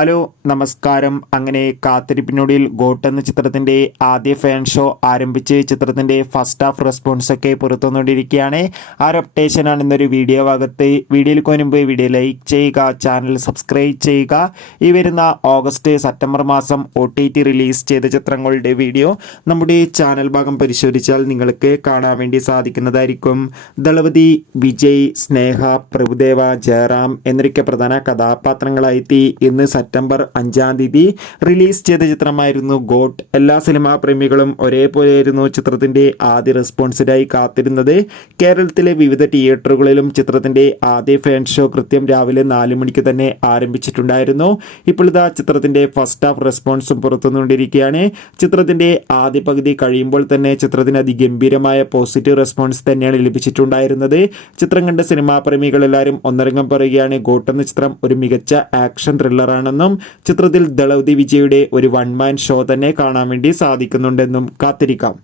Hello നമസ്കാരം. അങ്ങനെ കാത്തിരിപ്പിനൊടുവിൽ got എന്ന ചിത്രത്തിൻ്റെ ആദ്യ ഫാൻ ഷോ ആരംഭിച്ച് ചിത്രത്തിൻ്റെ ഫസ്റ്റ് ഹാഫ് റെസ്പോൺസൊക്കെ പുറത്തുവന്നുകൊണ്ടിരിക്കുകയാണ്. ആ ഒരു അപ്ഡേഷനാണ് ഇന്നൊരു വീഡിയോ ഭാഗത്ത്. വീഡിയോയിൽ മുൻപ് വീഡിയോ ലൈക്ക് ചെയ്യുക, ചാനൽ സബ്സ്ക്രൈബ് ചെയ്യുക. ഈ വരുന്ന ഓഗസ്റ്റ് സെപ്റ്റംബർ മാസം OTT റിലീസ് ചെയ്ത ചിത്രങ്ങളുടെ വീഡിയോ നമ്മുടെ ചാനൽ ഭാഗം പരിശോധിച്ചാൽ നിങ്ങൾക്ക് കാണാൻ വേണ്ടി സാധിക്കുന്നതായിരിക്കും. ദളപതി, വിജയ്, സ്നേഹ, പ്രഭുദേവ, ജയറാം എന്നൊക്കെ പ്രധാന കഥാപാത്രങ്ങളായി ഇന്ന് സെപ്റ്റംബർ 5-ാം തീയതി റിലീസ് ചെയ്ത ചിത്രമായിരുന്നു ഗോട്ട്. എല്ലാ സിനിമാ പ്രേമികളും ഒരേപോലെയായിരുന്നു ചിത്രത്തിൻ്റെ ആദ്യ റെസ്പോൺസിനായി കാത്തിരുന്നത്. കേരളത്തിലെ വിവിധ തിയേറ്ററുകളിലും ചിത്രത്തിൻ്റെ ആദ്യ ഫാൻ ഷോ കൃത്യം രാവിലെ 4 മണിക്ക് തന്നെ ആരംഭിച്ചിട്ടുണ്ടായിരുന്നു. ഇപ്പോൾ ഇതാ ചിത്രത്തിൻ്റെ ഫസ്റ്റ് ഹാഫ് റെസ്പോൺസും പുറത്തുവന്നുകൊണ്ടിരിക്കുകയാണ്. ചിത്രത്തിൻ്റെ ആദ്യ പകുതി കഴിയുമ്പോൾ തന്നെ ചിത്രത്തിന് അതിഗംഭീരമായ പോസിറ്റീവ് റെസ്പോൺസ് തന്നെയാണ് ലഭിച്ചിട്ടുണ്ടായിരുന്നത്. ചിത്രം കണ്ട സിനിമാ പ്രേമികൾ എല്ലാവരും ഒന്നടങ്കം പറയുകയാണ് ഗോട്ട് എന്ന ചിത്രം ഒരു മികച്ച ആക്ഷൻ ത്രില്ലറാണെന്നും ചിത്രത്തിൽ ദളപതി വിജയുടെ ഒരു വൺ മാൻ ഷോ തന്നെ കാണാൻ വേണ്ടി സാധിക്കുന്നുണ്ടെന്നും കാത്തിരിക്കാം.